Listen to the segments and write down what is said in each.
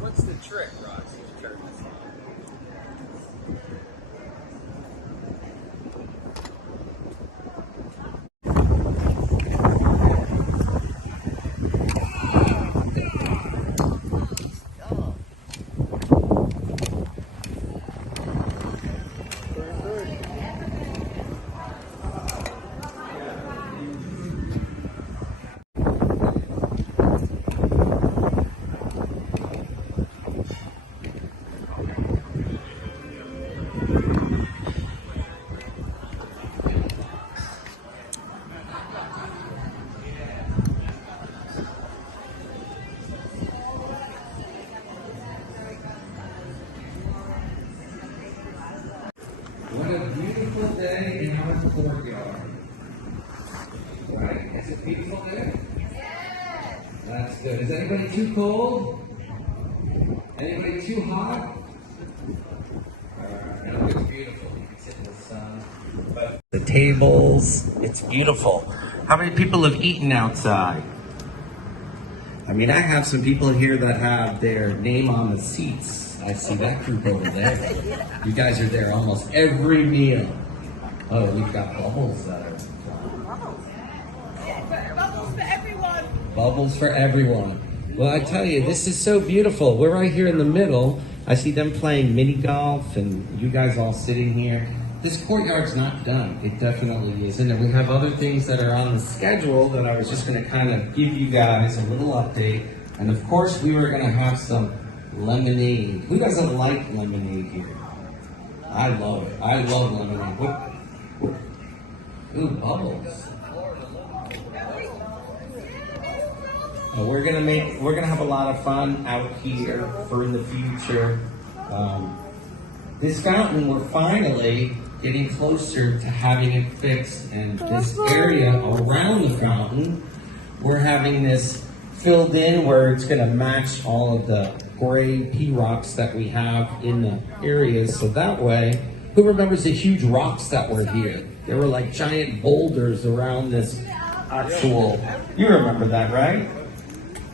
what's the trick, Roxy, to turn this on? What a beautiful day in our courtyard. Right? It's a beautiful day? Yes. That's good. Is anybody too cold? Anybody too hot? Alright, it's beautiful. You can sit in the sun. But the tables, it's beautiful. How many people have eaten outside? I mean, I have some people here that have their name on the seats. I see that group over there. You guys are there almost every meal. Oh, we've got bubbles that are... Bubbles for everyone. Bubbles for everyone. Well, I tell you, this is so beautiful. We're right here in the middle. I see them playing mini golf and you guys all sitting here. This courtyard's not done. It definitely isn't. And we have other things that are on the schedule that I was just going to kind of give you guys a little update. And of course, we were going to have some lemonade. Who doesn't like lemonade here? I love it. I love lemonade. Ooh, bubbles. We're gonna have a lot of fun out here for in the future. This fountain, we're finally getting closer to having it fixed, and this area around the fountain, we're having this filled in where it's gonna match all of the gray pea rocks that we have in the areas. So that way, who remembers the huge rocks that were here? There were like giant boulders around this actual, you remember that, right?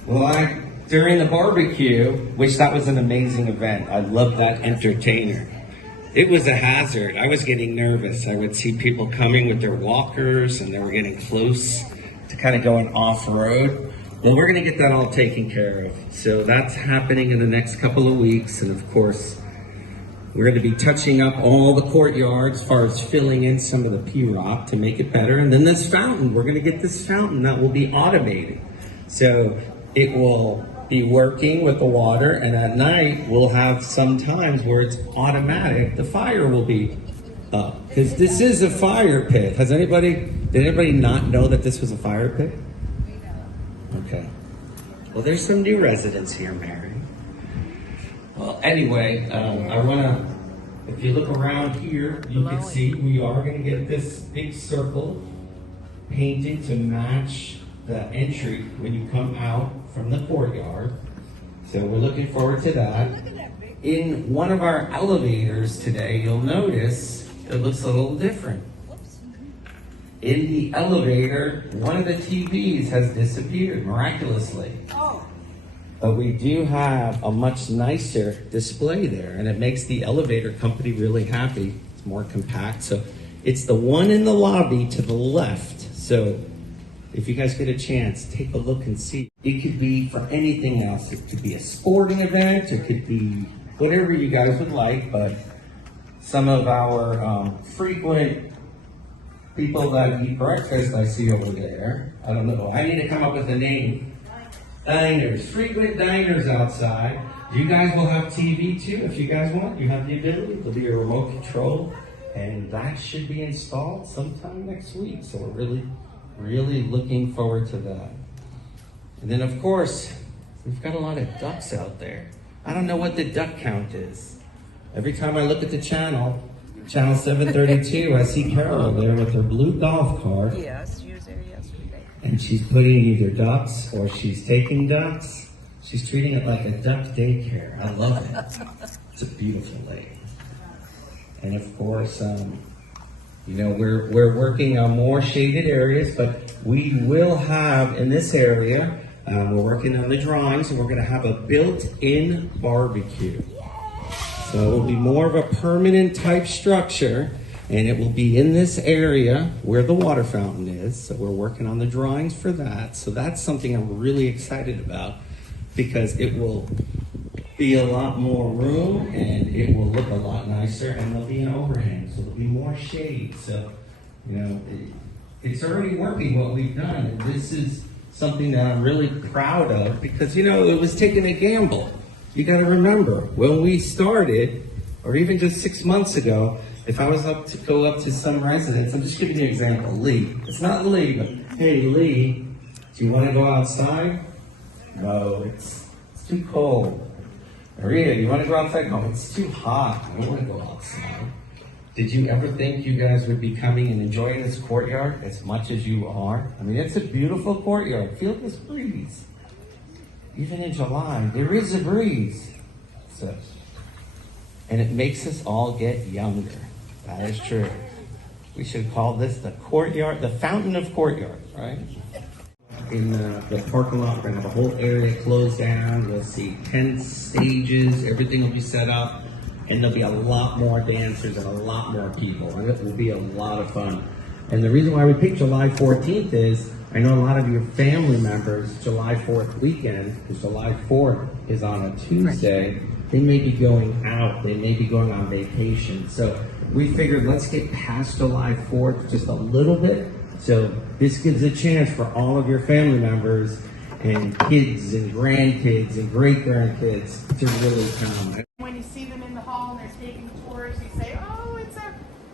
Well, during the barbecue, which that was an amazing event. I loved that entertainer. It was a hazard. I was getting nervous. I would see people coming with their walkers and they were getting close to kind of going off-road. Well, we're going to get that all taken care of. So that's happening in the next couple of weeks. And of course, we're going to be touching up all the courtyard as far as filling in some of the pea rock to make it better. And then this fountain, we're going to get this fountain that will be automated. So it will be working with the water, and at night we'll have some times where it's automatic. The fire will be up because this is a fire pit. Did anybody not know that this was a fire pit? Okay. Well, there's some new residents here, Mary. Well, anyway, I want to, if you look around here, you can see we are going to get this big circle painted to match the entry when you come out from the courtyard. So we're looking forward to that. In one of our elevators today, you'll notice it looks a little different. In the elevator, one of the TVs has disappeared miraculously. But we do have a much nicer display there, and it makes the elevator company really happy. It's more compact. So it's the one in the lobby to the left. So if you guys get a chance, take a look and see. It could be for anything else. It could be a sporting event. It could be whatever you guys would like. But some of our frequent people that eat breakfast I see over there. I don't know. I need to come up with a name. Diners. Frequent diners outside. You guys will have TV too if you guys want. You have the ability. There'll be a remote control. And that should be installed sometime next week. So we're really looking forward to that. And then of course, we've got a lot of ducks out there. I don't know what the duck count is. Every time I look at the channel 732, I see Carol there with her blue golf cart. Yes, she was there yesterday. And she's putting either ducks or she's taking ducks. She's treating it like a duck daycare. I love it. It's a beautiful lake. And of course, you know, we're working on more shaded areas, but we will have in this area We're working on the drawings, and we're going to have a built-in barbecue. So it will be more of a permanent type structure, and it will be in this area where the water fountain is. So we're working on the drawings for that. So that's something I'm really excited about, because it will be a lot more room and it will look a lot nicer, and there'll be an overhang, so there'll be more shade. So, you know, it's already working what we've done, and this is something that I'm really proud of, because, you know, it was taking a gamble. You got to remember, when we started, or even just 6 months ago, if I was to go up to some residents, I'm just giving you an example, Lee. It's not Lee, but hey, Lee, do you want to go outside? No, it's too cold. Maria, do you want to go outside? No, it's too hot. I don't want to go outside. Did you ever think you guys would be coming and enjoying this courtyard as much as you are? I mean, it's a beautiful courtyard. Feel this breeze. Even in July, there is a breeze. So, and it makes us all get younger. That is true. We should call this the courtyard, the fountain of courtyards, right? In the parking lot, we're gonna have a whole area closed down. You'll see 10 stages, everything will be set up, and there'll be a lot more dancers and a lot more people, and it will be a lot of fun. And the reason why we picked July 14th is, I know a lot of your family members, July 4th weekend, because July 4th is on a Tuesday, they may be going out, they may be going on vacation. So we figured, let's get past July 4th just a little bit. So this gives a chance for all of your family members and kids and grandkids and great-grandkids to really come. When you see them in the hall and they're taking tours, you say, oh,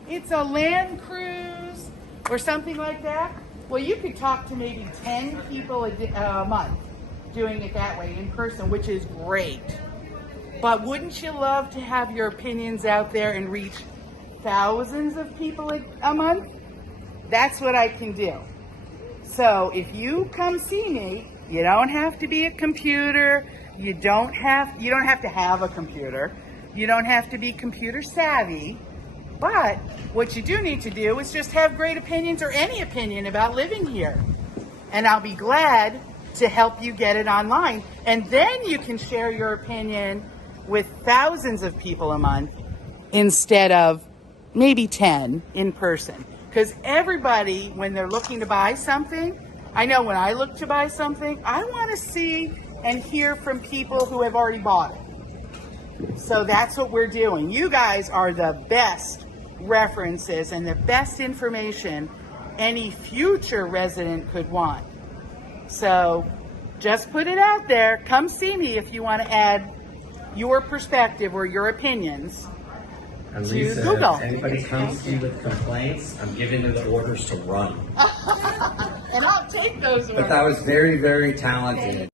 it's a land cruise or something like that. Well, you could talk to maybe 10 people a month doing it that way in person, which is great. But wouldn't you love to have your opinions out there and reach thousands of people a month? That's what I can do. So if you come see me, you don't have to be a computer. You don't have to have a computer. You don't have to be computer savvy. But what you do need to do is just have great opinions, or any opinion about living here. And I'll be glad to help you get it online. And then you can share your opinion with thousands of people a month instead of maybe 10 in person. Because everybody, when they're looking to buy something, I know when I look to buy something, I want to see and hear from people who have already bought it. So that's what we're doing. You guys are the best references and the best information any future resident could want. So just put it out there. Come see me if you want to add your perspective or your opinions. And to Lisa, Google. if anybody comes to you with complaints, I'm giving you the orders to run. And I'll take those orders. But that was very, very talented.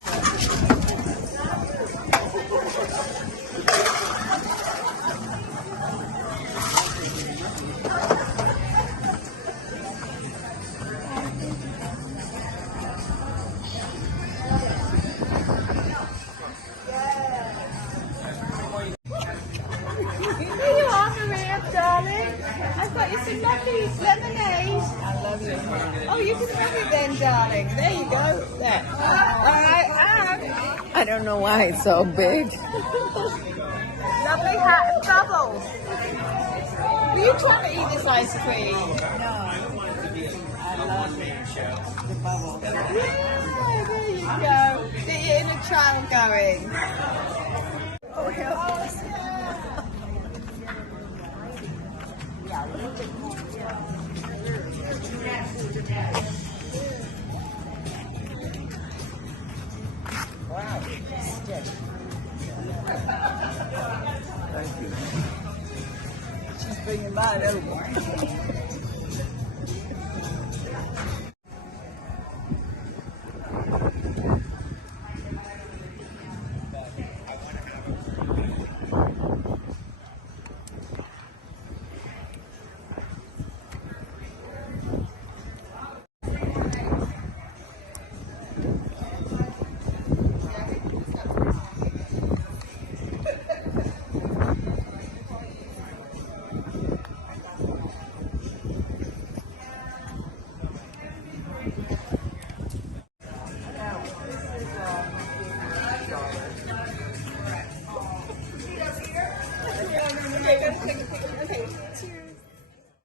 I've got you some Lucky's lemonade. I love you. Oh, you can have it then, darling. There you go. There. All right, and I don't know why it's so big. Lovely hat and bubbles. Are you trying to eat this ice cream? No. I love it. The bubbles. Yeah, there you go. See you in a trial going. Oh, yeah. Wow. Thank you. She's bringing mine over.